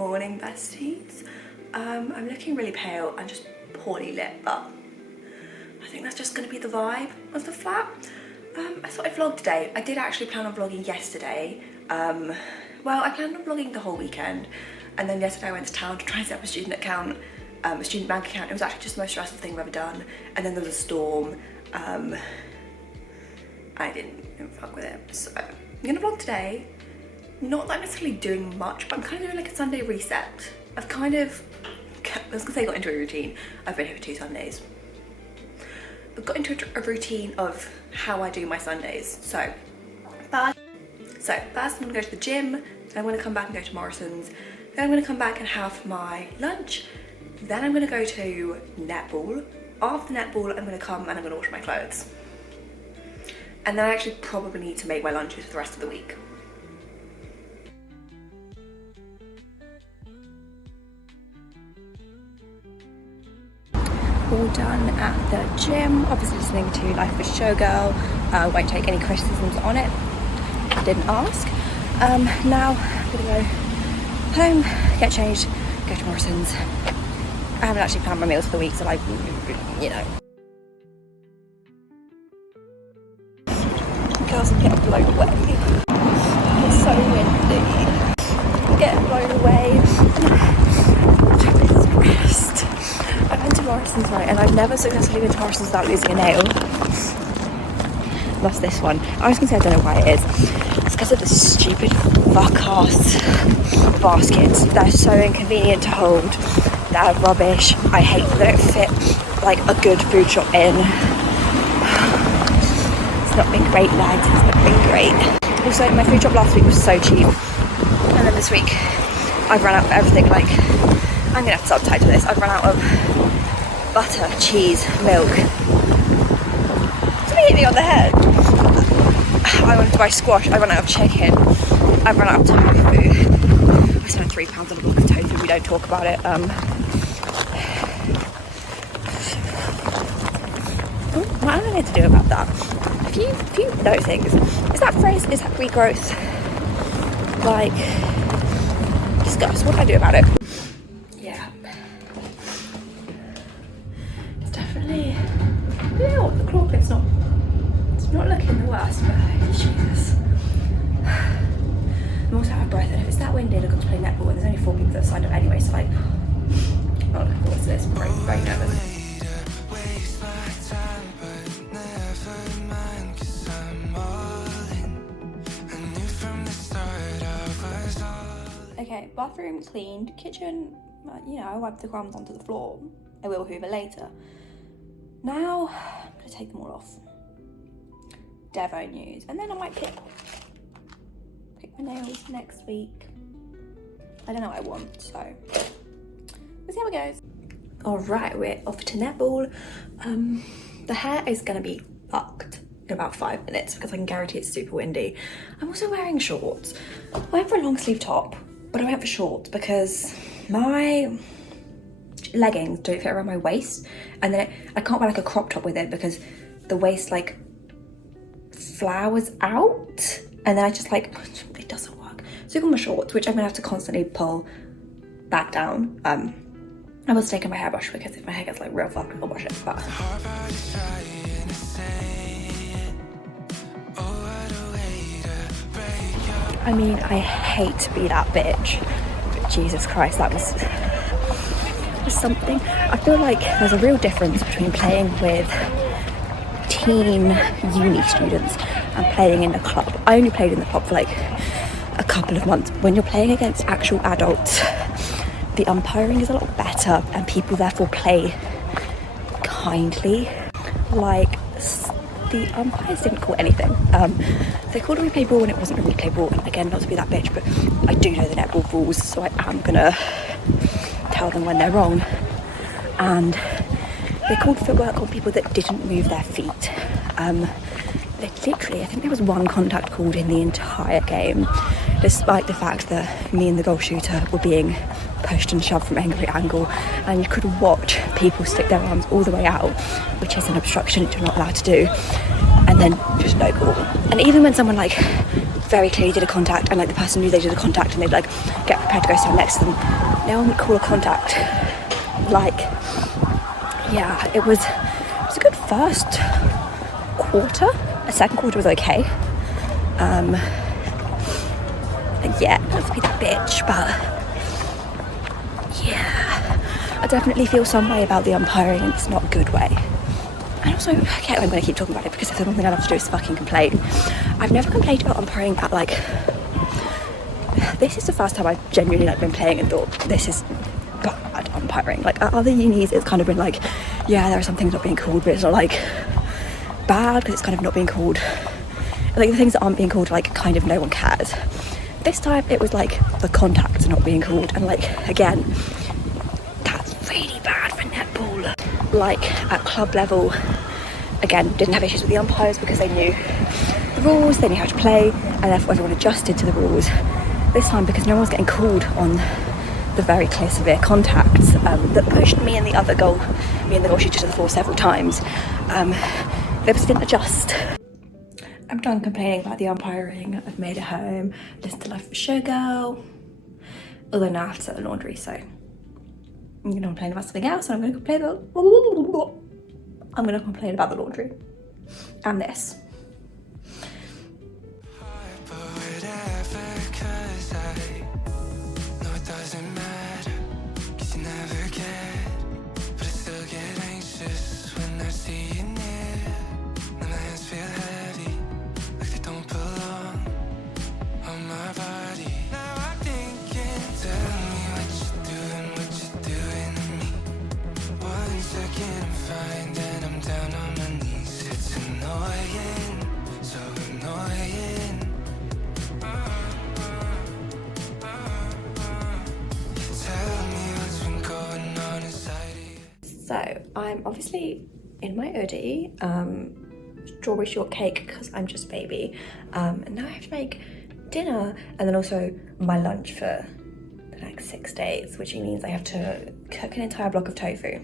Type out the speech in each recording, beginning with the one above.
morning, besties. I'm looking really pale and just poorly lit, but I think that's just going to be the vibe of the flat. I thought I'd vlog today. I did actually plan on vlogging yesterday. Well, I planned on vlogging the whole weekend, and then yesterday I went to town to try and set up a student account, a student bank account. It was actually just the most stressful thing I've ever done. And then there was a storm. I didn't fuck with it. So I'm gonna vlog today. Not that I'm necessarily doing much, but I'm kind of doing like a Sunday reset. I was gonna say got into a routine. I've been here for 2 Sundays. I've got into a routine of how I do my Sundays. So first I'm gonna go to the gym, then I'm gonna come back and go to Morrison's, then I'm gonna come back and have my lunch, then I'm gonna go to netball. After netball, I'm gonna come and I'm gonna wash my clothes. And then I actually probably need to make my lunches for the rest of the week. All done at the gym, obviously listening to Life of a Showgirl. Won't take any criticisms on it, didn't ask. Now I'm gonna go home, get changed, go to Morrison's. I haven't actually planned my meals for the week, so like, you know. Girls are getting blown away. It's so windy. Getting blown away. Depressed. I went to Morrison's right, and I've never successfully been to Morrison's without losing a nail. Lost this one. I was gonna say I don't know why it is. It's because of the stupid fuck-ass baskets. They're so inconvenient to hold. They're rubbish. I hate that they don't fit like a good food shop in. It's not been great, lads. It's not been great. Also, my food shop last week was so cheap, and then this week I've run out of everything. Like, I'm gonna have to subtitle this. I've run out of butter, cheese, milk. Something hit me on the head. I wanted to buy squash. I ran out of chicken. I've run out of tofu. I spent £3 on a block of tofu. We don't talk about it. What am I going to do about that? If you know things, is that phrase, is that regrowth? Like, discuss. What do I do about it? Yeah. It's definitely, you know what, the claw clip's not looking the worst, but Jesus. I'm also out of breath, and if it's that windy, I've got to play netball, and there's only 4 people that have signed up anyway, so like, I'm not looking forward to this. I'm very nervous. Okay, bathroom cleaned, kitchen, you know, I wiped the crumbs onto the floor. I will hoover later. Now, I'm gonna take them all off. Devo news, and then I might pick my nails next week. I don't know what I want, so we'll see how it goes. All right, we're off to netball. The hair is gonna be fucked in about 5 minutes because I can guarantee it's super windy. I'm also wearing shorts. I went for a long sleeve top, but I went for shorts because my leggings don't fit around my waist, and then I can't wear like a crop top with it because the waist like flowers out, and then I just like, it doesn't work. So I got my shorts, which I'm gonna have to constantly pull back down. I was taking my hairbrush because if my hair gets like real fucked, I'll wash it. But I mean, I hate to be that bitch, but Jesus Christ, that was something. I feel like there's a real difference between playing with teen uni students and playing in the club. I only played in the club for like a couple of months. When you're playing against actual adults, the umpiring is a lot better, and people therefore play kindly. Like, the umpires didn't call anything. They called a replay ball when it wasn't a replay ball. And again, not to be that bitch, but I do know the netball rules, so I am gonna tell them when they're wrong. And they called footwork on people that didn't move their feet. Literally, I think there was 1 contact called in the entire game, despite the fact that me and the goal shooter were being pushed and shoved from every angle, and you could watch people stick their arms all the way out, which is an obstruction which you're not allowed to do, and then just no call. And even when someone like very clearly did a contact, and like the person knew they did a contact, and they'd like get prepared to go stand next to them. No one would call a contact. Like, yeah, it was a good first quarter. A second quarter was okay. Yeah, not to be the bitch, but yeah, I definitely feel some way about the umpiring, and it's not a good way. And also, okay, I'm going to keep talking about it because if there's one thing I love to do is fucking complain. I've never complained about umpiring at like, this is the first time I've genuinely like been playing and thought this is bad umpiring. Like at other unis, it's kind of been like, yeah, there are some things not being called, but it's not like bad because it's kind of not being called. Like the things that aren't being called, like kind of no one cares. This time it was like the contacts not being called, and like again, that's really bad for netball. Like at club level, again, didn't have issues with the umpires because they knew the rules, they knew how to play, and therefore everyone adjusted to the rules. This time, because no one was getting called on the very clear severe contacts that pushed me and the goal shooter to the floor several times, they just didn't adjust. I'm done complaining about the umpiring. I've made it home, listened to Life of a Showgirl. Although now I have to set the laundry, so I'm going to complain about something else, and I'm going to complain about the laundry and this. So I'm obviously in my hoodie, strawberry shortcake because I'm just baby, and now I have to make dinner and then also my lunch for the next 6 days, which means I have to cook an entire block of tofu.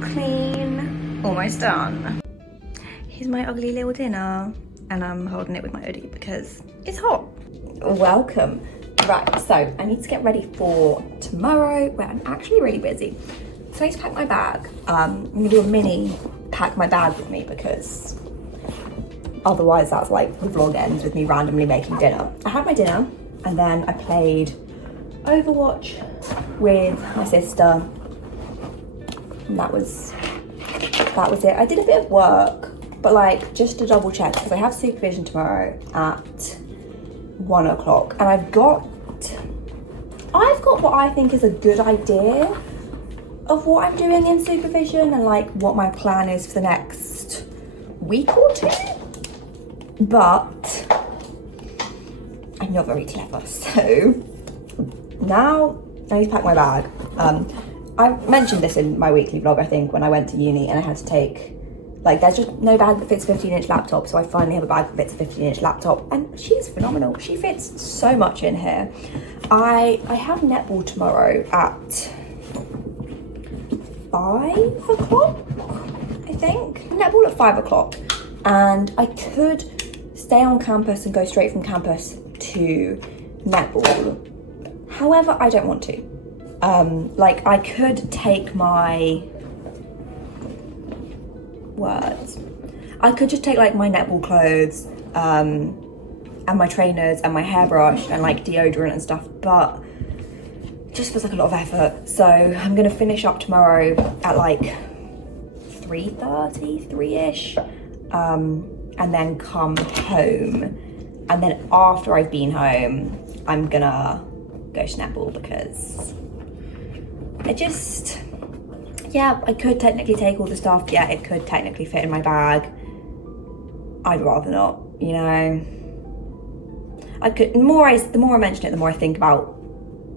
Clean, almost done. Here's my ugly little dinner, and I'm holding it with my hoodie because it's hot. Welcome. Right, so I need to get ready for tomorrow, where I'm actually really busy. So I need to pack my bag. I'm gonna do a mini pack my bag with me because otherwise that's like the vlog ends with me randomly making dinner. I had my dinner and then I played Overwatch with my sister. And that was it. I did a bit of work, but like just to double check because I have supervision tomorrow at 1 o'clock, and I've got what I think is a good idea of what I'm doing in supervision and like what my plan is for the next week or two, but I'm not very clever, so now I need to pack my bag. I mentioned this in my weekly vlog, I think, when I went to uni and I had to take, like, there's just no bag that fits a 15-inch laptop, so I finally have a bag that fits a 15-inch laptop, and she's phenomenal. She fits so much in here. I have netball tomorrow at 5 o'clock, I think. Netball at 5 o'clock, and I could stay on campus and go straight from campus to netball. However, I don't want to. Like, I could take my I could just take like my netball clothes and my trainers and my hairbrush and like deodorant and stuff, but it just feels like a lot of effort. So I'm gonna finish up tomorrow at like 3:30, 3-ish, and then come home, and then after I've been home I'm gonna go to netball because yeah, I could technically take all the stuff. Yeah, it could technically fit in my bag. I'd rather not, you know. The more I mention it, the more I think about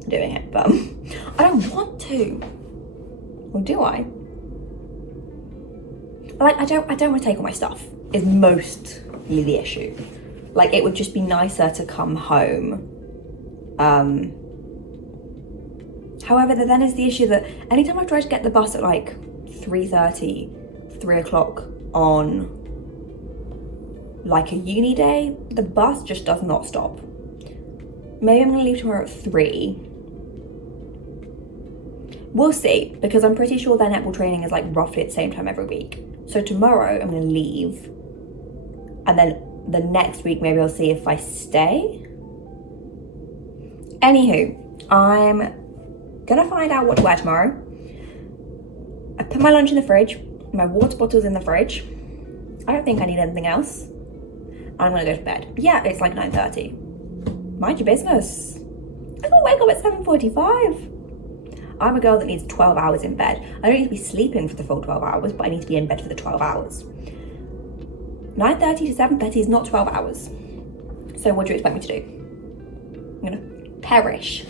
doing it, but I don't want to. Or do I? Like, I don't want to take all my stuff, is mostly the issue. Like, it would just be nicer to come home However, then is the issue that anytime I try to get the bus at like 3:30, 3 o'clock on like a uni day, the bus just does not stop. Maybe I'm gonna leave tomorrow at 3. We'll see, because I'm pretty sure their netball training is like roughly at the same time every week. So tomorrow I'm gonna leave, and then the next week maybe I'll see if I stay. Anywho, I'm gonna find out what to wear tomorrow. I put my lunch in the fridge, my water bottle's in the fridge. I don't think I need anything else. I'm gonna go to bed. Yeah, it's like 9:30. Mind your business. I gotta wake up at 7:45. I'm a girl that needs 12 hours in bed. I don't need to be sleeping for the full 12 hours, but I need to be in bed for the 12 hours. 9:30 to 7:30 is not 12 hours. So what do you expect me to do? I'm gonna perish.